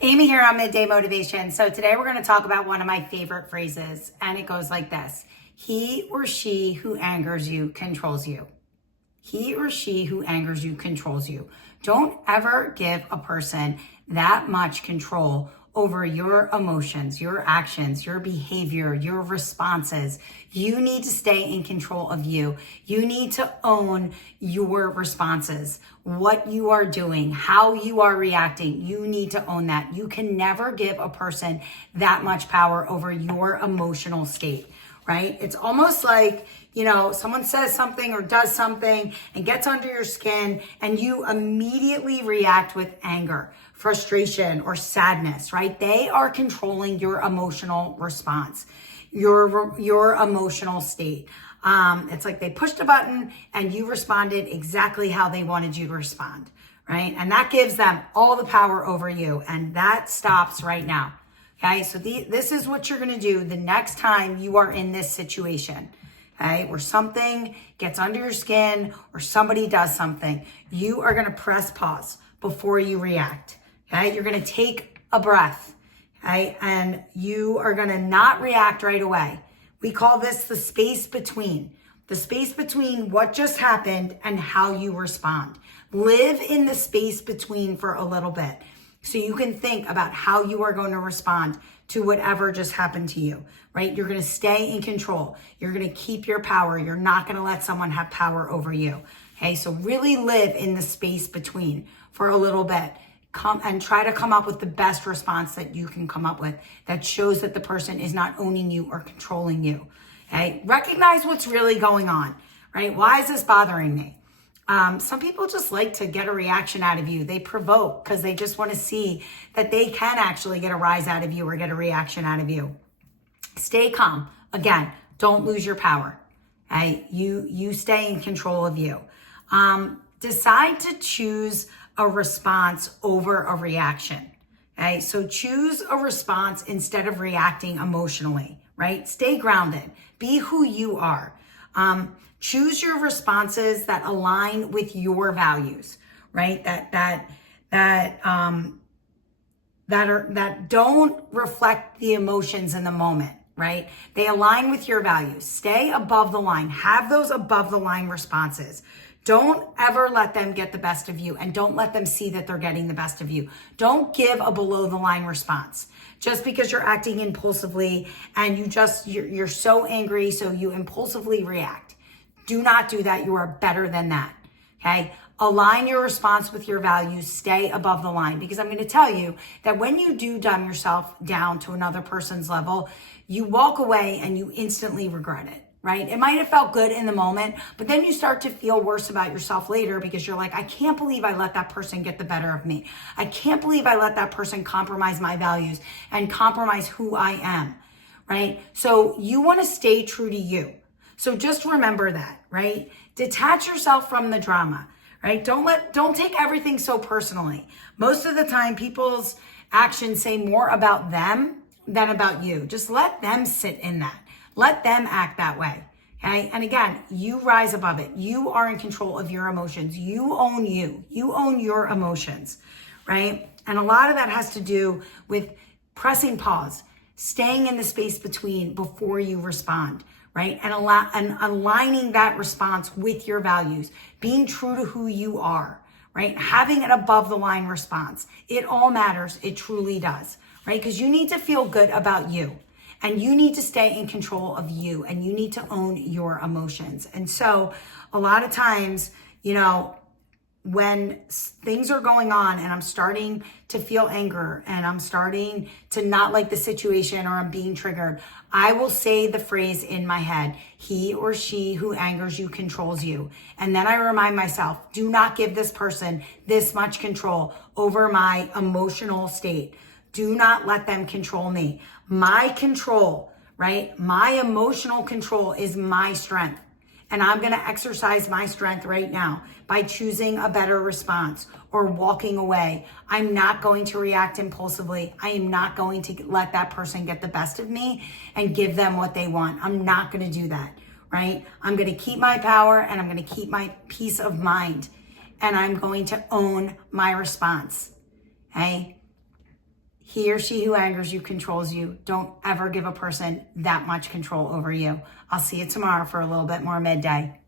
Amy here on Midday Motivation. So today we're going to talk about one of my favorite phrases, and it goes like this. He or she who angers you controls you. He or she who angers you controls you. Don't ever give a person that much control over your emotions, your actions, your behavior, your responses. You need to stay in control of you. You need to own your responses, what you are doing, how you are reacting. You need to own that. You can never give a person that much power over your emotional state, right? It's almost like, someone says something or does something and gets under your skin and you immediately react with anger, frustration, or sadness, right? They are controlling your emotional response, your emotional state. It's like they pushed a button and you responded exactly how they wanted you to respond, right? And that gives them all the power over you. And that stops right now. Okay, so this is what you're going to do the next time you are in this situation, okay, where something gets under your skin or somebody does something. You are going to press pause before you react, okay? You're going to take a breath, okay? And you are going to not react right away. We call this the space between what just happened and how you respond. Live in the space between for a little bit, so you can think about how you are going to respond to whatever just happened to you, right? You're going to stay in control. You're going to keep your power. You're not going to let someone have power over you. Okay, so really live in the space between for a little bit. Come and try to come up with the best response that you can come up with that shows that the person is not owning you or controlling you. Okay, recognize what's really going on, right? Why is this bothering me? Some people just like to get a reaction out of you. They provoke because they just want to see that they can actually get a rise out of you or get a reaction out of you. Stay calm. Again, don't lose your power. Okay? You stay in control of you. Decide to choose a response over a reaction. Okay? So choose a response instead of reacting emotionally, right? Stay grounded. Be who you are. Choose your responses that align with your values, right? That don't reflect the emotions in the moment, right? They align with your values. Stay above the line. Have those above the line responses. Don't ever let them get the best of you, and don't let them see that they're getting the best of you. Don't give a below the line response just because you're acting impulsively and you're so angry, so you impulsively react. Do not do that. You are better than that. Okay. Align your response with your values. Stay above the line, because I'm going to tell you that when you do dumb yourself down to another person's level, you walk away and you instantly regret it, right? It might have felt good in the moment, but then you start to feel worse about yourself later because you're like, I can't believe I let that person get the better of me. I can't believe I let that person compromise my values and compromise who I am, right? So you want to stay true to you. So just remember that, right? Detach yourself from the drama, right? Don't take everything so personally. Most of the time, people's actions say more about them than about you. Just let them sit in that. Let them act that way, okay? And again, you rise above it. You are in control of your emotions. You own you. You own your emotions, right? And a lot of that has to do with pressing pause, staying in the space between before you respond, right? And aligning that response with your values, being true to who you are, right? Having an above the line response. It all matters. It truly does, right? Because you need to feel good about you, and you need to stay in control of you, and you need to own your emotions. And so a lot of times, when things are going on and I'm starting to feel anger and I'm starting to not like the situation or I'm being triggered, I will say the phrase in my head, he or she who angers you controls you. And then I remind myself, do not give this person this much control over my emotional state. Do not let them control me. My control, right? My emotional control is my strength. And I'm going to exercise my strength right now by choosing a better response or walking away. I'm not going to react impulsively. I am not going to let that person get the best of me and give them what they want. I'm not going to do that, right? I'm going to keep my power, and I'm going to keep my peace of mind, and I'm going to own my response. Okay? He or she who angers you controls you. Don't ever give a person that much control over you. I'll see you tomorrow for a little bit more midday.